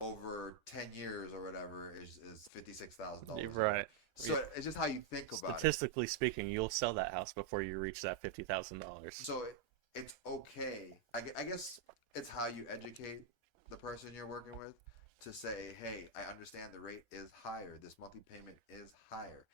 over 10 years or whatever is $56,000. Right. So it's just how you think about it. Statistically speaking, you'll sell that house before you reach that $50,000. So it's okay. I guess it's how you educate the person you're working with to say, hey, I understand the rate is higher. This monthly payment is higher.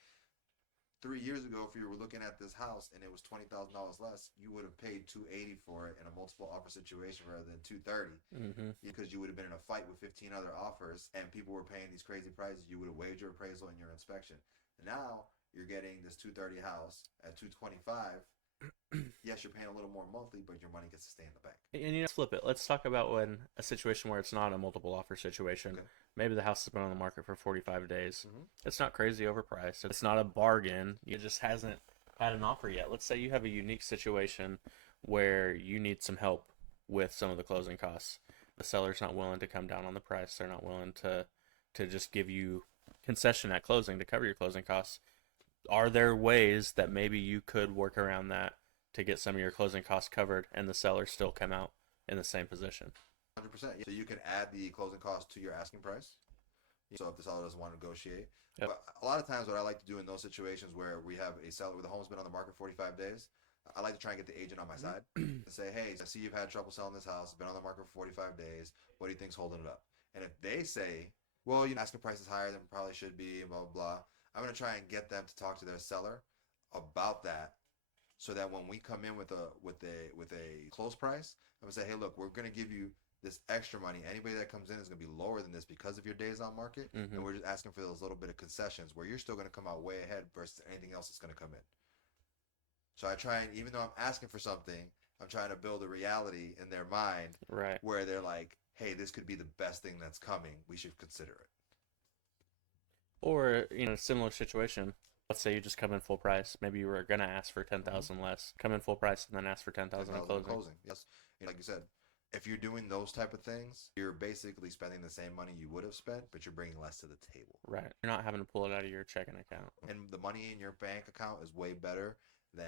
3 years ago, if you were looking at this house and it was $20,000 less, you would have paid $280 for it in a multiple offer situation rather than $230, because you would have been in a fight with 15 other offers and people were paying these crazy prices. You would have waived your appraisal and your inspection. Now you're getting this $230 house at $225. Yes, you're paying a little more monthly, but your money gets to stay in the bank. And flip it. Let's talk about when a situation where it's not a multiple offer situation. Okay. Maybe the house has been on the market for 45 days. Mhm. It's not crazy overpriced. It's not a bargain. It just hasn't had an offer yet. Let's say you have a unique situation where you need some help with some of the closing costs. The seller's not willing to come down on the price. They're not willing to just give you concession at closing to cover your closing costs. Are there ways that maybe you could work around that to get some of your closing costs covered and the seller still come out in the same position? 100%. So you can add the closing cost to your asking price. So if the seller doesn't want to negotiate. Yep. But a lot of times what I like to do in those situations where we have a seller, where the home's been on the market 45 days, I like to try and get the agent on my side and say, hey, I see you've had trouble selling this house. It's been on the market for 45 days. What do you think's holding it up? And if they say, well, asking price is higher than it probably should be, blah, blah, blah, I'm going to try and get them to talk to their seller about that, so that when we come in with a close price, I'm going to say, hey, look, we're going to give you this extra money. Anybody that comes in is going to be lower than this because of your days on market. And we're just asking for those little bit of concessions where you're still going to come out way ahead versus anything else that's going to come in. So I try, and even though I'm asking for something, I'm trying to build a reality in their mind, Right. where they're like, hey, this could be the best thing that's coming. We should consider it. Or, a similar situation. Let's say you just come in full price. Maybe you were gonna ask for 10,000 less. Come in full price and then ask for 10,000 in 10,000 closing. Yes. Like you said, if you're doing those type of things, you're basically spending the same money you would have spent, but you're bringing less to the table. Right. You're not having to pull it out of your checking account. And the money in your bank account is way better than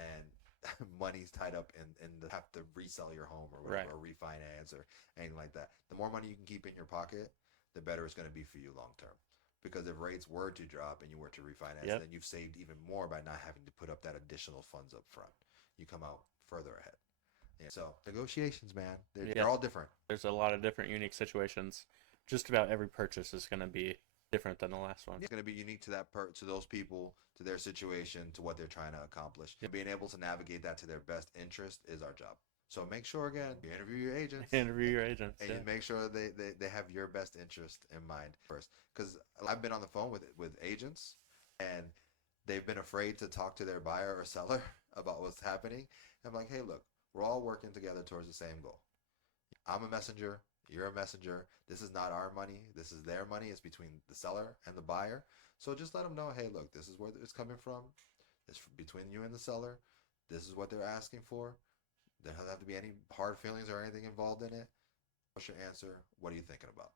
money's tied up in the have to resell your home or whatever, Right. or refinance or anything like that. The more money you can keep in your pocket, the better it's going to be for you long term. Because if rates were to drop and you were to refinance, Yep. then you've saved even more by not having to put up that additional funds up front. You come out further ahead. Yeah. So negotiations, man, they're, Yeah. they're all different. There's a lot of different unique situations. Just about every purchase is going to be different than the last one. It's going to be unique to to those people, to their situation, to what they're trying to accomplish. Yep. Being able to navigate that to their best interest is our job. So make sure, again, you interview your agents. Interview your agents. And Yeah. you make sure they have your best interest in mind first. Because I've been on the phone with agents, and they've been afraid to talk to their buyer or seller about what's happening. I'm like, hey, look, we're all working together towards the same goal. I'm a messenger. You're a messenger. This is not our money. This is their money. It's between the seller and the buyer. So just let them know, hey, look, this is where it's coming from. It's between you and the seller. This is what they're asking for. There doesn't have to be any hard feelings or anything involved in it. What's your answer? What are you thinking about?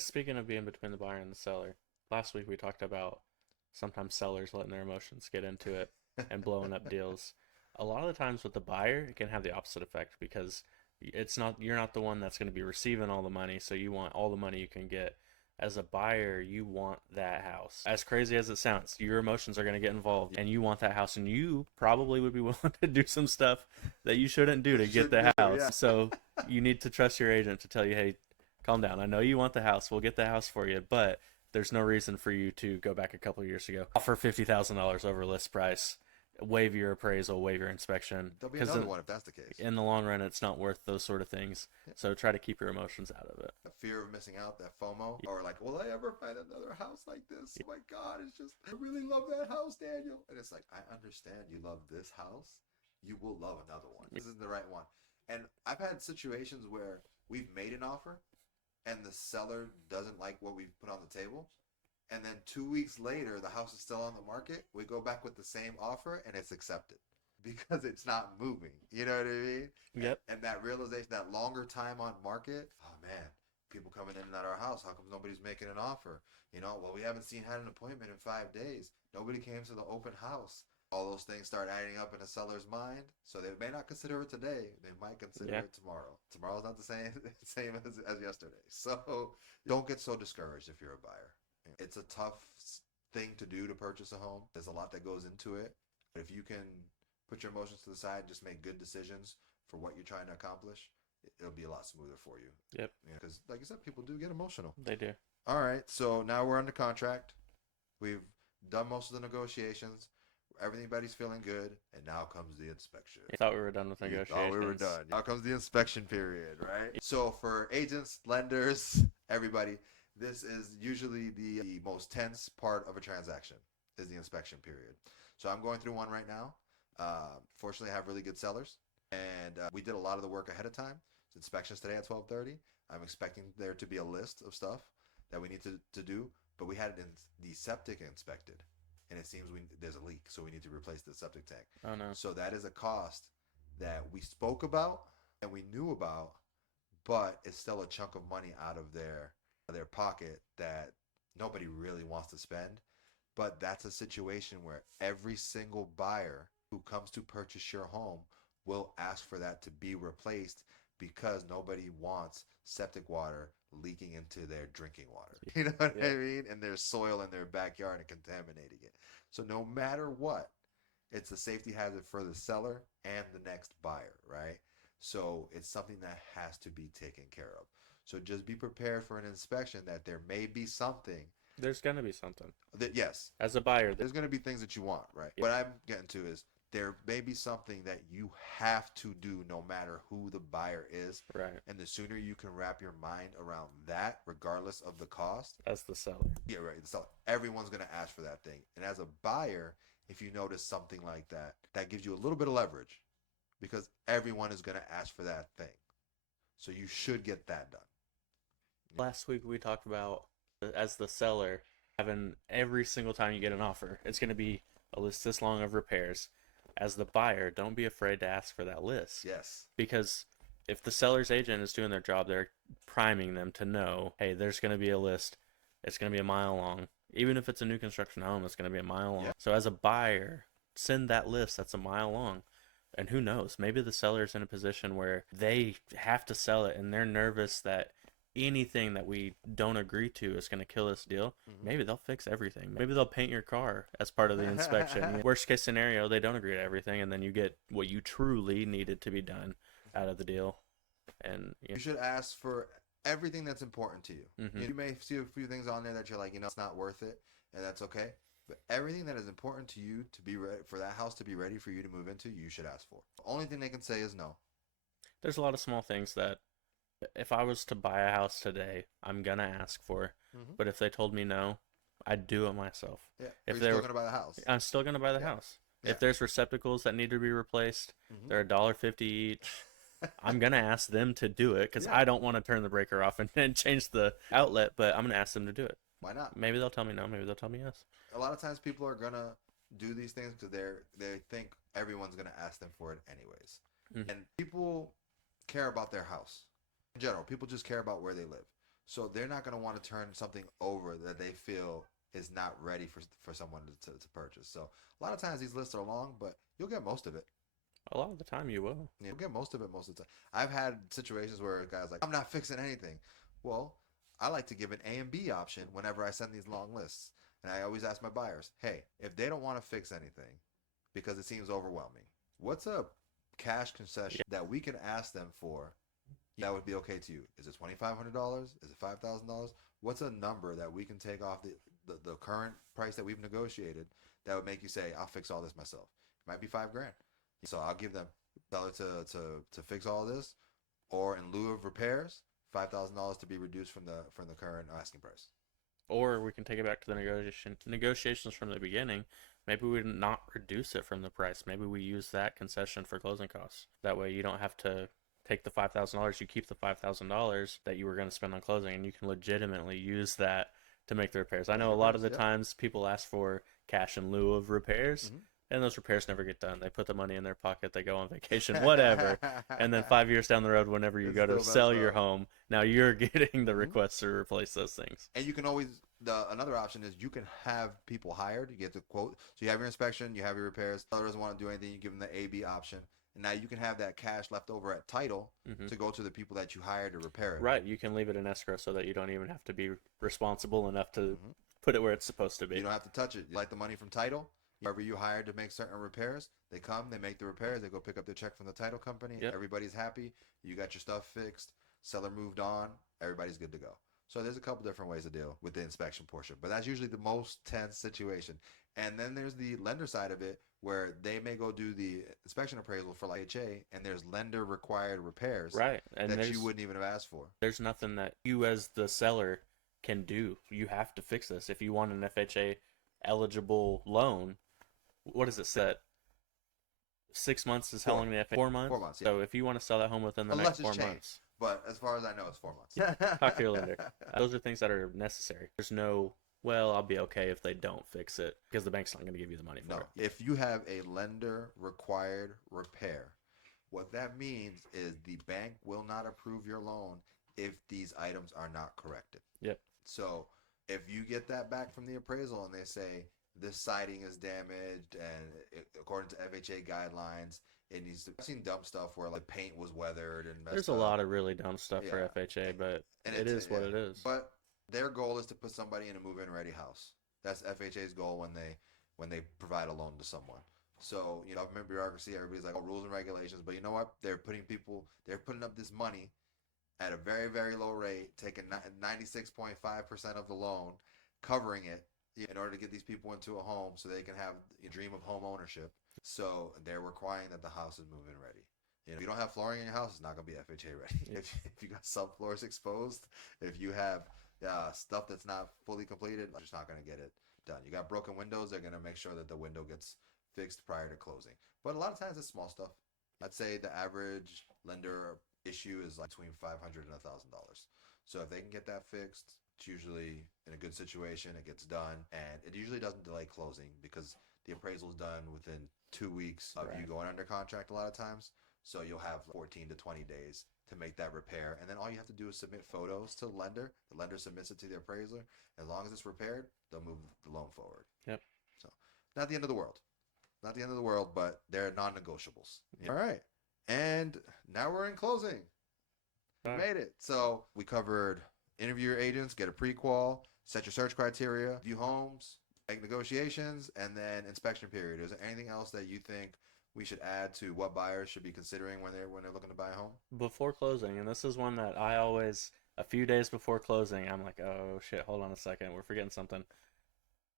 Speaking of being between the buyer and the seller, last week we talked about sometimes sellers letting their emotions get into it and blowing up deals. A lot of the times with the buyer, it can have the opposite effect because you're not the one that's going to be receiving all the money, so you want all the money you can get. As a buyer, you want that house. As crazy as it sounds, your emotions are going to get involved, and you want that house, and you probably would be willing to do some stuff that you shouldn't do to get the house. Yeah. So you need to trust your agent to tell you, hey, calm down. I know you want the house. We'll get the house for you, but there's no reason for you to go back a couple of years ago, offer $50,000 over list price, waive your appraisal, waive your inspection. There'll be 'Cause another one if that's the case. in the long run, it's not worth those sort of things. Yeah. So try to keep your emotions out of it. The fear of missing out, that FOMO, or like, will I ever find another house like this? Oh my God, it's just, I really love that house, Daniel. And it's like, I understand you love this house. You will love another one. This is the right one. And I've had situations where we've made an offer and the seller doesn't like what we've put on the table. And then 2 weeks later, the house is still on the market. We go back with the same offer and it's accepted because it's not moving. You know what I mean? Yep. And that realization, that longer time on market, oh man, people coming in and out of our house. How come nobody's making an offer? You know, well, we haven't had an appointment in 5 days. Nobody came to the open house. All those things start adding up in a seller's mind. So they may not consider it today. They might consider it tomorrow. Tomorrow's not the same as yesterday. So don't get so discouraged if you're a buyer. It's a tough thing to do to purchase a home. There's a lot that goes into it. But if you can put your emotions to the side, just make good decisions for what you're trying to accomplish, it'll be a lot smoother for you. Yep. Because like you said, people do get emotional. They do. All right. So now we're under contract. We've done most of the negotiations. Everybody's feeling good. And now comes the inspection. I thought we were done with negotiations. Oh, we were done. Now comes the inspection period, right? So for agents, lenders, everybody, this is usually the most tense part of a transaction is the inspection period. So I'm going through one right now. Fortunately, I have really good sellers, and we did a lot of the work ahead of time. It's inspections today at 12:30. I'm expecting there to be a list of stuff that we need to do, but we had the septic inspected, and it seems there's a leak, so we need to replace the septic tank. Oh no. So that is a cost that we spoke about and we knew about, but it's still a chunk of money out of their pocket that nobody really wants to spend. But that's a situation where every single buyer who comes to purchase your home will ask for that to be replaced because nobody wants septic water leaking into their drinking water. You know what I mean? And their soil in their backyard and contaminating it. So no matter what, it's a safety hazard for the seller and the next buyer, right? So it's something that has to be taken care of. So just be prepared for an inspection that there may be something. There's gonna be something. Yes. As a buyer, There's going to be things that you want, right? What I'm getting to is there may be something that you have to do no matter who the buyer is. right. And the sooner you can wrap your mind around that, regardless of the cost. As the seller. Yeah, right. So everyone's going to ask for that thing. And as a buyer, if you notice something like that, that gives you a little bit of leverage because everyone is going to ask for that thing. So you should get that done. Last week we talked about, as the seller, having every single time you get an offer, it's going to be a list this long of repairs. As the buyer, don't be afraid to ask for that list. Yes. Because if the seller's agent is doing their job, they're priming them to know, hey, there's going to be a list. It's going to be a mile long. Even if it's a new construction home, it's going to be a mile long. Yeah. So as a buyer, send that list that's a mile long. And who knows? Maybe the seller's in a position where they have to sell it and they're nervous that anything that we don't agree to is going to kill this deal. Maybe they'll fix everything. Maybe they'll paint your car as part of the inspection. Worst case scenario, they don't agree to everything, and then you get what you truly needed to be done out of the deal. And you should ask for everything that's important to you. You may see a few things on there that you're like, it's not worth it, and that's okay. But everything that is important to you to be ready for that house to be ready for you to move into, you should ask for. The only thing they can say is no. There's a lot of small things that if I was to buy a house today, I'm gonna ask for. But if they told me no, I'd do it myself. Yeah. If you're still gonna buy the house. I'm still gonna buy the house. Yeah. If there's receptacles that need to be replaced, they're $1.50 each. I'm gonna ask them to do it because I don't want to turn the breaker off and change the outlet, but I'm gonna ask them to do it. Why not? Maybe they'll tell me no. Maybe they'll tell me yes. A lot of times people are gonna do these things because they think everyone's gonna ask them for it anyways. And people care about their house. In general, people just care about where they live. So they're not gonna want to turn something over that they feel is not ready for someone to purchase. So a lot of times these lists are long, but you'll get most of it. A lot of the time you will. You'll get most of it most of the time. I've had situations where guys like, I'm not fixing anything. Well, I like to give an A and B option whenever I send these long lists. And I always ask my buyers, hey, if they don't want to fix anything because it seems overwhelming, what's a cash concession that we can ask them for that would be okay to you? Is it $2,500? Is it $5,000? What's a number that we can take off the current price that we've negotiated that would make you say, I'll fix all this myself? It might be $5,000. So I'll give them $1 to fix all this, or in lieu of repairs, $5,000 to be reduced from the current asking price. Or we can take it back to the negotiations from the beginning. Maybe we not reduce it from the price. Maybe we use that concession for closing costs. That way you don't have to take the $5,000. You keep the $5,000 that you were going to spend on closing, and you can legitimately use that to make the repairs. I know a lot of the times people ask for cash in lieu of repairs. And those repairs never get done. They put the money in their pocket. They go on vacation, whatever. And then 5 years down the road, whenever you go to sell your home, now you're getting the request to replace those things. And you can always, another option is you can have people hired. You get the quote. So you have your inspection, you have your repairs. Seller doesn't want to do anything. You give them the A/B option. And now you can have that cash left over at title to go to the people that you hired to repair it. Right. You can leave it in escrow so that you don't even have to be responsible enough to put it where it's supposed to be. You don't have to touch it. You like the money from title. Whoever you hired to make certain repairs, they come, they make the repairs, they go pick up the check from the title company. Everybody's happy. You got your stuff fixed. Seller moved on. Everybody's good to go. So there's a couple different ways to deal with the inspection portion, but that's usually the most tense situation. And then there's the lender side of it where they may go do the inspection appraisal for like HA, and there's lender required repairs and that you wouldn't even have asked for. There's nothing that you as the seller can do. You have to fix this. If you want an FHA eligible loan, what does it say? 6 months is how long the FHA? 4 months? 4 months, yeah. So if you want to sell that home within the next 4 months. But as far as I know, it's 4 months. Talk to your lender. Those are things that are necessary. There's no, well, I'll be okay if they don't fix it because the bank's not going to give you the money for it. If you have a lender required repair, what that means is the bank will not approve your loan if these items are not corrected. Yep. So if you get that back from the appraisal and they say this siding is damaged and according to FHA guidelines, it needs to. I've seen dumb stuff where like paint was weathered and messed There's a up. lot of really dumb stuff for FHA, but it is what it is. But their goal is to put somebody in a move-in ready house. That's FHA's goal when they provide a loan to someone. So, government bureaucracy, everybody's like, oh, rules and regulations. But you know what? They're putting up this money at a very, very low rate, taking 96.5% of the loan, covering it in order to get these people into a home so they can have a dream of home ownership. So they're requiring that the house is move-in ready. If you don't have flooring in your house, it's not going to be FHA ready. If you got subfloors exposed, if you have stuff that's not fully completed, you're just not going to get it done. You got broken windows, they're going to make sure that the window gets fixed prior to closing. But a lot of times it's small stuff. I'd say the average lender issue is like between $500 and $1,000. So if they can get that fixed, It's usually in a good situation, it gets done, and it usually doesn't delay closing because the appraisal is done within 2 weeks of you Right. going under contract a lot of times. So you'll have 14 to 20 days to make that repair. And then all you have to do is submit photos to the lender. The lender submits it to the appraiser. As long as it's repaired, they'll move the loan forward. Yep. So not the end of the world. Not the end of the world, but they're non-negotiables. All right. And now we're in closing. We Right. made it. So we covered interview your agents, get a pre-qual, set your search criteria, view homes, make negotiations, and then inspection period. Is there anything else that you think we should add to what buyers should be considering when they're looking to buy a home? Before closing, and this is one that I always, a few days before closing, I'm like, oh shit, hold on a second, we're forgetting something.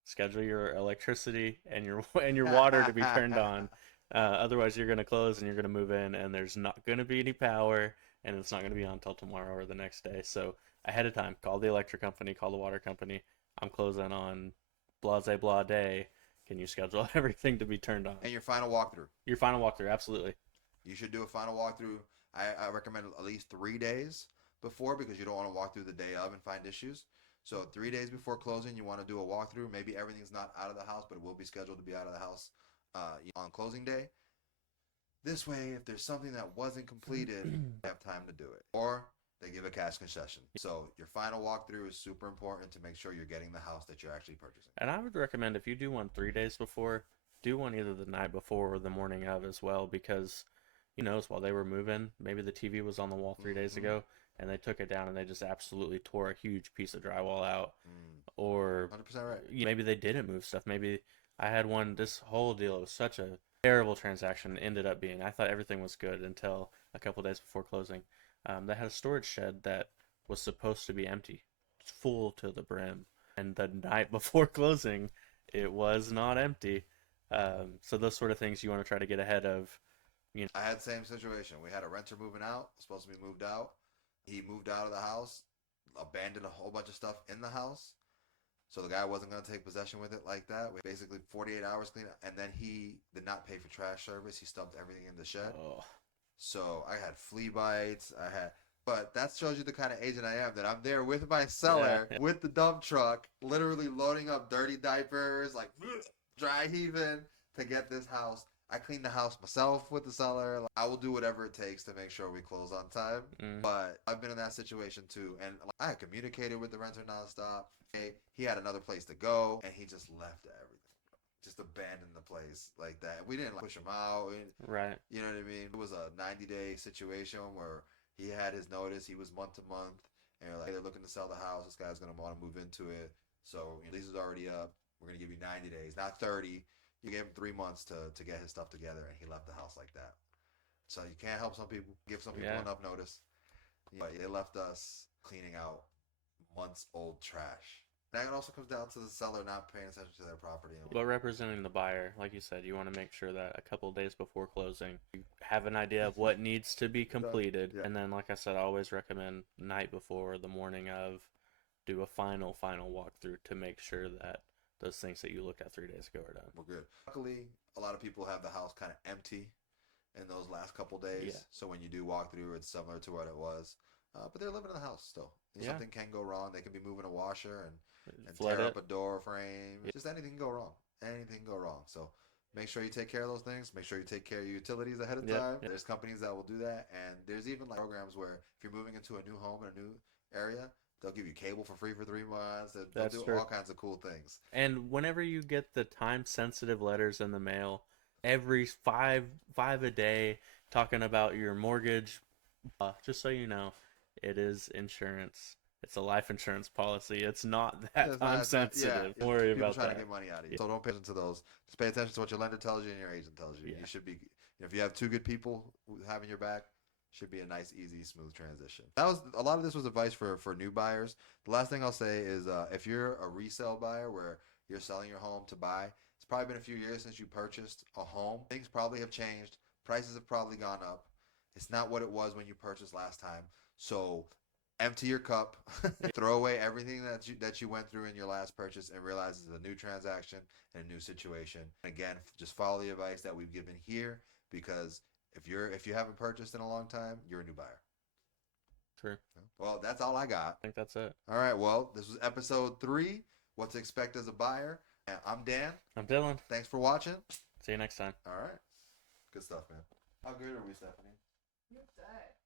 Schedule your electricity and your and your water to be turned on. Otherwise, you're gonna close and you're gonna move in, and there's not gonna be any power, and it's not gonna be on until tomorrow or the next day. So ahead of time, call the electric company, call the water company. I'm closing on blase blah day. Can you schedule everything to be turned on? And your final walkthrough. Your final walkthrough, absolutely. You should do a final walkthrough. I recommend at least 3 days before because you don't want to walk through the day of and find issues. So 3 days before closing, you want to do a walkthrough. Maybe everything's not out of the house, but it will be scheduled to be out of the house on closing day. This way, if there's something that wasn't completed, you have time to do it. Or they give a cash concession. So your final walkthrough is super important to make sure you're getting the house that you're actually purchasing. And I would recommend if you do one 3 days before, do one either the night before or the morning of as well, because who knows, while they were moving, maybe the TV was on the wall 3 days ago and they took it down and they just absolutely tore a huge piece of drywall out. Or 100% right. maybe they didn't move stuff. Maybe I had one, this whole deal, it was such a terrible transaction it ended up being. I thought everything was good until a couple days before closing. They had a storage shed that was supposed to be empty, full to the brim. And the night before closing, it was not empty. So those sort of things you want to try to get ahead of. I had the same situation. We had a renter moving out, supposed to be moved out. He moved out of the house, abandoned a whole bunch of stuff in the house. So the guy wasn't going to take possession with it like that. We basically 48 hours clean up. And then he did not pay for trash service. He stuffed everything in the shed. Oh, So I had flea bites. But that shows you the kind of agent I am, that I'm there with my seller, Yeah. with the dump truck, literally loading up dirty diapers, like dry heaving to get this house. I clean the house myself with the seller. I will do whatever it takes to make sure we close on time. But I've been in that situation too. And I had communicated with the renter nonstop. He had another place to go, and he just left everything. Just abandoned the place like that. We didn't push him out. right. You know what I mean? It was a 90-day situation where he had his notice. He was month to month. And they're like, hey, they're looking to sell the house. This guy's going to want to move into it. So lease is already up. We're going to give you 90 days, not 30. You gave him 3 months to get his stuff together, and he left the house like that. So you can't help some people, give some people enough notice. But they left us cleaning out months old trash. That also comes down to the seller not paying attention to their property. But representing the buyer, like you said, you want to make sure that a couple of days before closing, you have an idea of what needs to be completed. Yeah. And then, like I said, I always recommend night before, the morning of, do a final walkthrough to make sure that those things that you looked at 3 days ago are done. We're good. Luckily, a lot of people have the house kind of empty in those last couple days. Yeah. So when you do walk through, it's similar to what it was. But they're living in the house still. Yeah. Something can go wrong. They can be moving a washer and Flood tear it. up a door frame. Just anything can go wrong. Anything can go wrong. So make sure you take care of those things. Make sure you take care of your utilities ahead of time. There's companies that will do that. And there's even like programs where if you're moving into a new home in a new area, they'll give you cable for free for 3 months. They'll That's do true. all kinds of cool things. And whenever you get the time-sensitive letters in the mail, every five a day, talking about your mortgage, just so you know, it is insurance. It's a life insurance policy. It's not that time sensitive. Don't worry People about trying that. to get money out of you. So don't pay attention to those. Just pay attention to what your lender tells you and your agent tells you. Yeah. You should be, if you have 2 good people having your back, should be a nice, easy, smooth transition. That was a lot of this was advice for new buyers. The last thing I'll say is if you're a resale buyer where you're selling your home to buy, it's probably been a few years since you purchased a home. Things probably have changed. Prices have probably gone up. It's not what it was when you purchased last time. So empty your cup, throw away everything that you went through in your last purchase, and realize it's a new transaction and a new situation. Again, just follow the advice that we've given here, because if you haven't purchased in a long time, you're a new buyer. True. Well, that's all I got. I think that's it. All right. Well, this was episode 3. What to expect as a buyer. And I'm Dan. I'm Dylan. Thanks for watching. See you next time. All right. Good stuff, man. How good are we, Stephanie? You're dead.